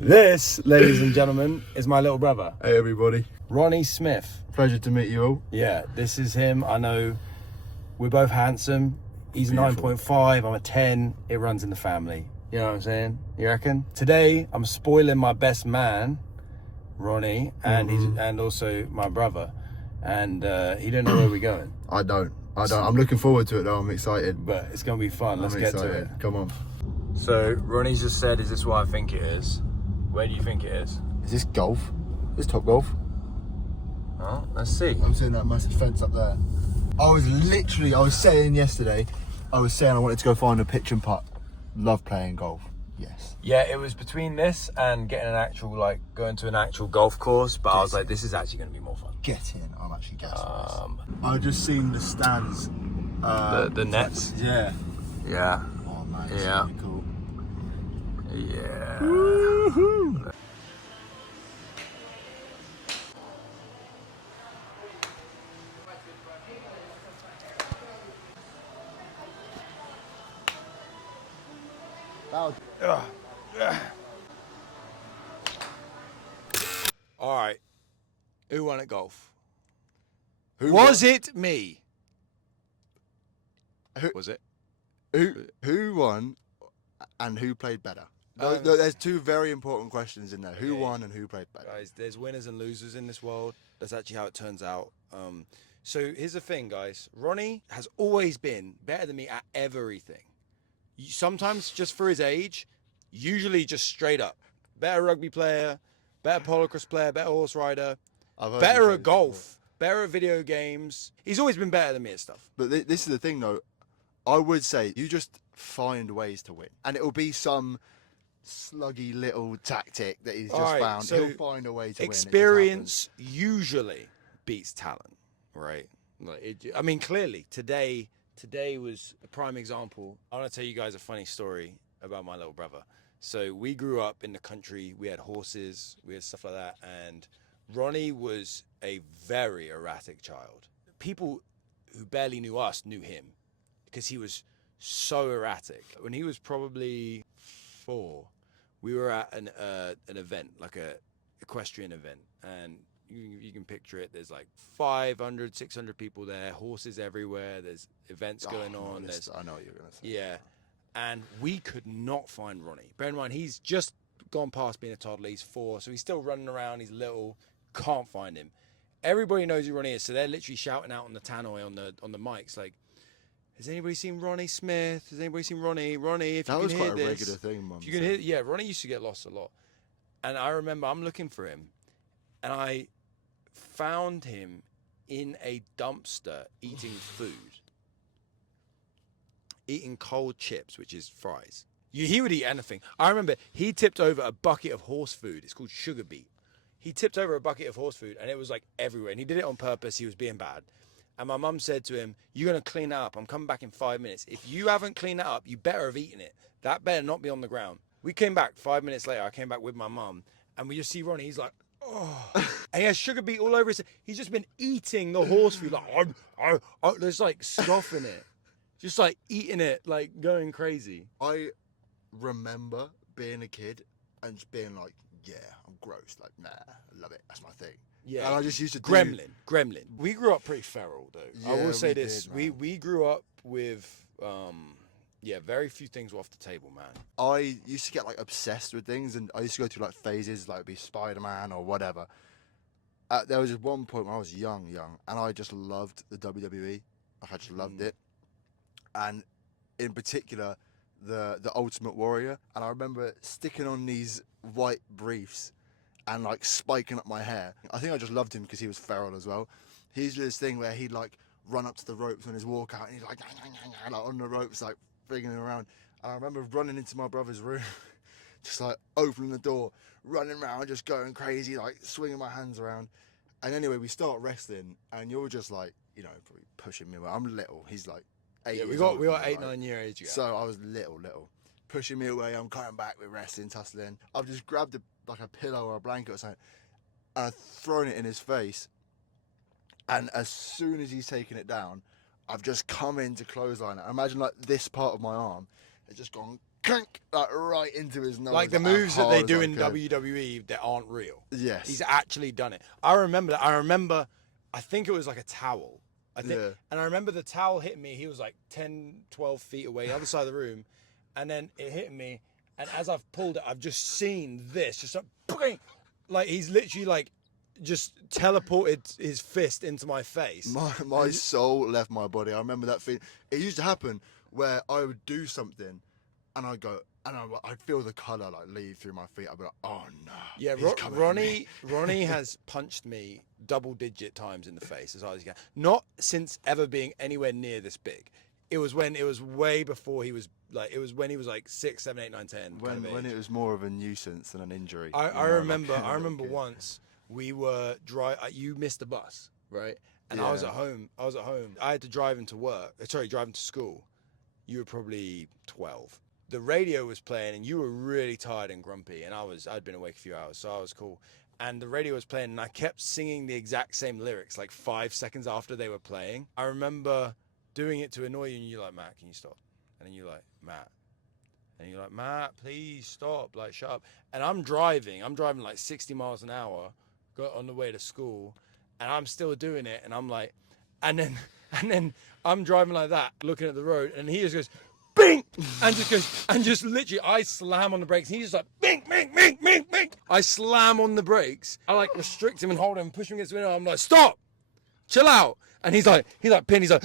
This, ladies and gentlemen, is my little brother, Hey everybody, Ronnie Smith. pleasure to meet you all. Yeah, this is him. I know we're both handsome. He's a Beautiful. 9.5, I'm a 10. It runs in the family. You know what I'm saying? You reckon? Today, I'm spoiling my best man, Ronnie, and and also my brother. And he don't know where we're going. I don't. I'm looking forward to it though, I'm excited. But it's going to be fun. Let's get to it. Come on. So, Ronnie's just said, is this what I think it is? Where do you think it is? Is this golf? Is this top golf? Oh, let's see. I'm seeing that massive fence up there. I was saying yesterday, I wanted to go find a pitch and putt. Love playing golf. Yes. Yeah, it was between this and getting an actual, going to an actual golf course, but I was like, this is actually going to be more fun. Get in. I'm actually gassed for this. I've just seen the stands. The nets? Yeah. Yeah. Oh man, it's Yeah. really cool. Yeah. Woohoo! All right. Who won at golf? Who Was it me? Who- Was it? Who won and who played better? There's two very important questions in there. Who won and who played better? Guys, there's winners and losers in this world. That's actually how it turns out. So here's the thing, guys. Ronnie has always been better than me at everything. Sometimes just for his age, usually just straight up. Better rugby player, better polocrosse player, better horse rider, I've heard you better say at this golf, better at video games. He's always been better than me at stuff. before. But this is the thing though. I would say you just find ways to win. And it'll be some sluggy little tactic that he's just All right, found. so He'll find a way to win. experience usually beats talent, right? Clearly today was a prime example. I want to tell you guys a funny story about my little brother. So we grew up in the country. We had horses, we had stuff like that, and Ronnie was a very erratic child. People who barely knew us knew him because he was so erratic. When he was probably 4, we were at an event, like a equestrian event, and you can picture it. There's like 500, 600 people there, horses everywhere. There's events going on. I know what you're going to say. Yeah. And we could not find Ronnie. Bear in mind, he's just gone past being a toddler. He's 4, so he's still running around. He's little. Can't find him. Everybody knows who Ronnie is, so they're literally shouting out on the tannoy, on the mics, like, has anybody seen Ronnie Smith? Has anybody seen Ronnie? Ronnie, if you can hear this. That was quite a regular thing, Mum. If you can hear, yeah, Ronnie used to get lost a lot. And I remember I'm looking for him, and I found him in a dumpster eating food. Eating cold chips, which is fries. He would eat anything. I remember he tipped over a bucket of horse food. It's called sugar beet. He tipped over a bucket of horse food, and it was like everywhere. And he did it on purpose. He was being bad. And my mum said to him, you're going to clean that up. I'm coming back in 5 minutes. If you haven't cleaned that up, you better have eaten it. That better not be on the ground. We came back 5 minutes later. I came back with my mum, and we just see Ronnie. He's like, oh. And he has sugar beet all over his. He's just been eating the horse food. Like, there's like scoffing it. Just like eating it, like going crazy. I remember being a kid and just being like, yeah, I'm gross. Like, nah, I love it. That's my thing. Yeah. And I just used to Gremlin. We grew up pretty feral, though. I Yeah, will say we this. did, we grew up with, very few things were off the table, man. I used to get like obsessed with things, and I used to go through like phases, like be Spider-Man or whatever. There was just one point when I was young, and I just loved the WWE. I just loved it, and in particular, the Ultimate Warrior. And I remember sticking on these white briefs and like spiking up my hair. I think I just loved him because he was feral as well. He's this thing where he'd like run up to the ropes on his walkout, and he's like on the ropes, like frigging around. And I remember running into my brother's room, just like opening the door, running around, just going crazy, like swinging my hands around. And anyway, we start wrestling, and you're just like, probably pushing me away. I'm little. He's like 8 years old. We got 8, 9 year age ago. So I was little. Pushing me away, I'm coming back with wrestling, tussling. I've just grabbed a pillow or a blanket or something, and I've thrown it in his face. And as soon as he's taken it down, I've just come in to clothesline it. Imagine like this part of my arm has just gone clank, like right into his nose. Like the as moves that they hard do as I in could. WWE that aren't real. Yes. He's actually done it. I remember that. I remember, I think it was like a towel. I think, Yeah. and I remember the towel hitting me. He was like 10, 12 feet away, other side of the room. And then it hit me. And as I've pulled it, I've just seen this. Just like he's literally like just teleported his fist into my face. My soul left my body. I remember that feeling. It used to happen where I would do something, and I'd go, and I'd feel the colour like leave through my feet. I'd be like, oh no. Yeah, he's coming for me. Ronnie has punched me double-digit times in the face as hard as he can. Not since ever being anywhere near this big. It was way before he was like. It was when he was like 6, 7, 8, 9, 10. When it was more of a nuisance than an injury. I remember once we were you missed the bus, right? And I was Yeah. at home. I had to drive into work. Drive into school. You were probably 12. The radio was playing, and you were really tired and grumpy. And I'd been awake a few hours, so I was cool. And the radio was playing, and I kept singing the exact same lyrics, like 5 seconds after they were playing. I remember doing it to annoy you, and you're like, Matt, can you stop? And then you're like, Matt. And you're like, Matt, please stop, like, shut up. And I'm driving like 60 miles an hour, on the way to school, and I'm still doing it, and I'm like, and then I'm driving like that, looking at the road, and he just goes, bing, and just literally, I slam on the brakes, and he's just like, bing, bing, bing, bing, bing. I slam on the brakes, I like restrict him and hold him, push him against the window, I'm like, stop, chill out. And he's like pinned. He's like,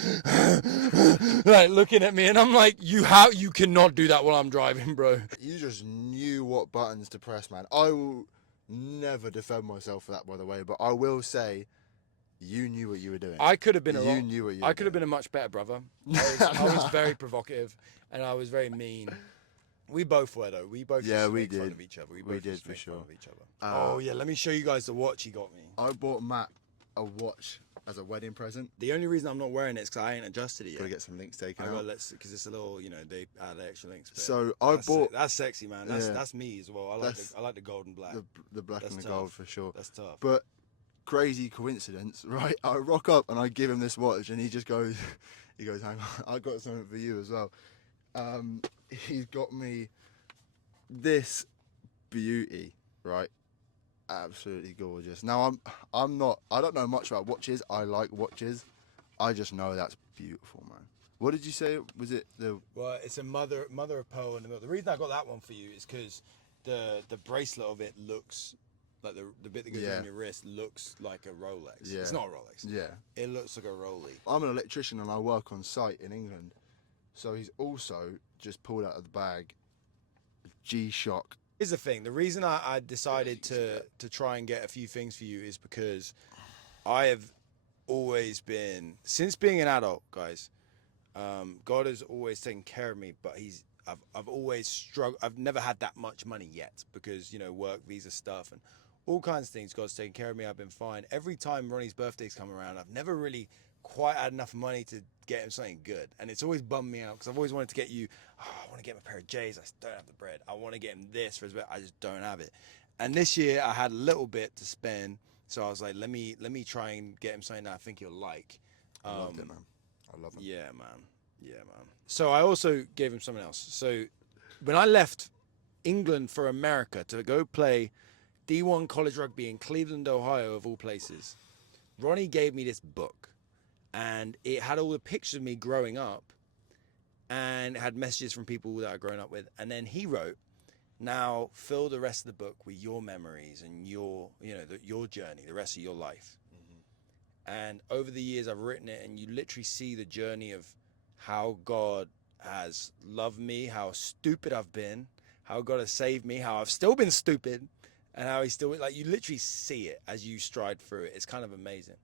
like looking at me, and I'm like, you cannot do that while I'm driving, bro. You just knew what buttons to press, man. I will never defend myself for that, by the way, but I will say, you knew what you were doing. I could have been I could have been a much better brother. I was very provocative, and I was very mean. We both were though. We both used to make fun of each other. We both did, used to for make sure. fun of each other. Oh yeah, let me show you guys the watch he got me. I bought Matt a watch as a wedding present. The only reason I'm not wearing it is because I ain't adjusted it yet. Gotta get some links taken out. Because it's a little, they add extra links. So I bought. That's sexy, man. That's me as well. I like the gold and black. The black and the tough. gold for sure. That's tough. But crazy coincidence, right? I rock up and I give him this watch, and he just goes, hang on, I got something for you as well. He's got me this beauty, right? Absolutely gorgeous. Now I don't know much about watches. I like watches. I just know that's beautiful, man. What did you say? Was it the? Well, it's a mother of pearl in the middle. The reason I got that one for you is because the bracelet of it looks like the bit that goes on your wrist looks like a Rolex. Yeah. It's not a Rolex. Yeah. It looks like a Rollie. I'm an electrician and I work on site in England, so he's also just pulled out of the bag G-Shock. Here's the thing. The reason I decided to try and get a few things for you is because I have always been, since being an adult, guys, God has always taken care of me, but I've always struggled. I've never had that much money yet because, work, visa stuff, and all kinds of things. God's taken care of me. I've been fine. Every time Ronnie's birthday's come around, I've never really quite had enough money to get him something good. And it's always bummed me out because I've always wanted to get you, I want to get him a pair of J's. I just don't have the bread. I want to get him this for his birthday. I just don't have it. And this year I had a little bit to spend. So I was like, let me try and get him something that I think he'll like. I loved it, man. I love it. Yeah, man. So I also gave him something else. So when I left England for America to go play D1 college rugby in Cleveland, Ohio, of all places, Ronnie gave me this book. And it had all the pictures of me growing up and it had messages from people that I'd grown up with. And then he wrote, now fill the rest of the book with your memories and your journey, the rest of your life. Mm-hmm. And over the years I've written it, and you literally see the journey of how God has loved me, how stupid I've been, how God has saved me, how I've still been stupid, and how he's still, you literally see it as you stride through it. It's kind of amazing.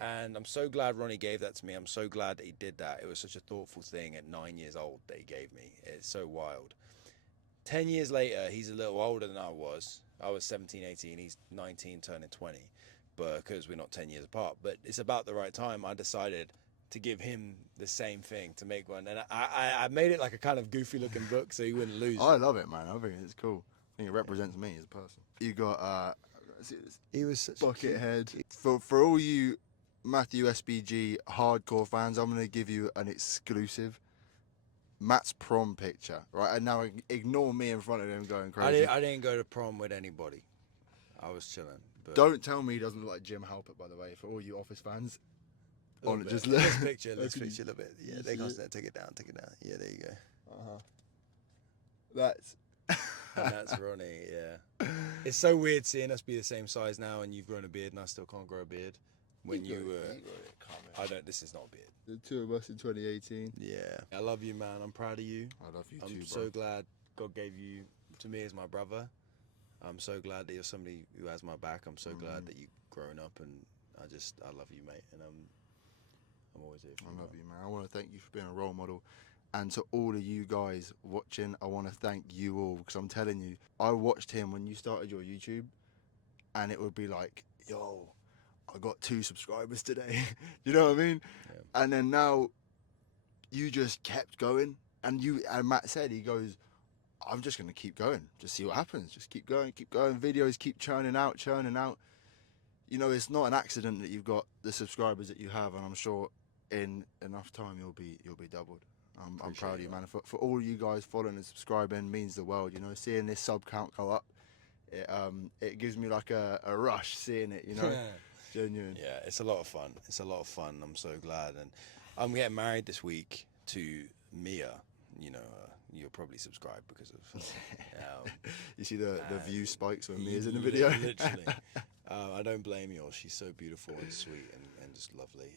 And I'm so glad Ronnie gave that to me. I'm so glad that he did that. It was such a thoughtful thing at 9 years old that he gave me. It's so wild. 10 years later, he's a little older than I was. I was 17, 18. He's 19, turning 20. But because we're not 10 years apart. But it's about the right time. I decided to give him the same thing, to make one. And I made it like a kind of goofy looking book so he wouldn't lose it. I love it, man. I think it's cool. I think it represents me as a person. You got he was such Buckethead. For all you Matthew SBG hardcore fans, I'm going to give you an exclusive. Matt's prom picture, right? And now ignore me in front of him going crazy. I didn't go to prom with anybody. I was chilling. But Don't tell me he doesn't look like Jim Halpert, by the way, for all you Office fans. On just this picture, this picture a little bit. Yeah, you they see can't it? take it down, take it down. Yeah, there you go. That's And that's Ronnie. Yeah, it's so weird seeing us be the same size now, and you've grown a beard, and I still can't grow a beard. When you I don't. This is not a beard. the two of us in 2018. Yeah, I love you, man. I'm proud of you. I love you I'm too, bro. so glad God gave you to me as my brother. I'm so glad that you're somebody who has my back. I'm so glad that you've grown up, and I love you, mate. And I'm always here for you. I love you, man. I want to thank you for being a role model. And to all of you guys watching, I want to thank you all, because I'm telling you, I watched him when you started your YouTube, and it would be like, yo, I got 2 subscribers today. You know what I mean? Yeah. And then now you just kept going, and Matt said, he goes, I'm just going to keep going, just see what happens. Just keep going, videos keep churning out. You know, it's not an accident that you've got the subscribers that you have, and I'm sure in enough time you'll be doubled. I'm proud of you, man. For all you guys following and subscribing means the world. You know, seeing this sub count go up, it gives me like a rush seeing it. You know, genuine. Yeah, it's a lot of fun. It's a lot of fun. I'm so glad, and I'm getting married this week to Mia. You know, you'll probably subscribe because of. You see the view spikes when Mia's in the video. Literally, I don't blame you. She's so beautiful and sweet and just lovely.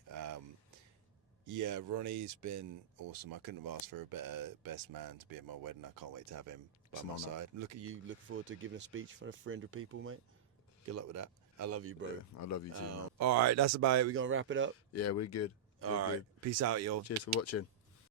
Yeah, Ronnie's been awesome. I couldn't have asked for a better best man to be at my wedding. I can't wait to have him by my side. Look at you. Looking forward to giving a speech for 300 people, mate. Good luck with that. I love you, bro. Yeah, I love you too, man. All right, that's about it. We're going to wrap it up? Yeah, we're good. All right. Peace out, y'all. Cheers for watching.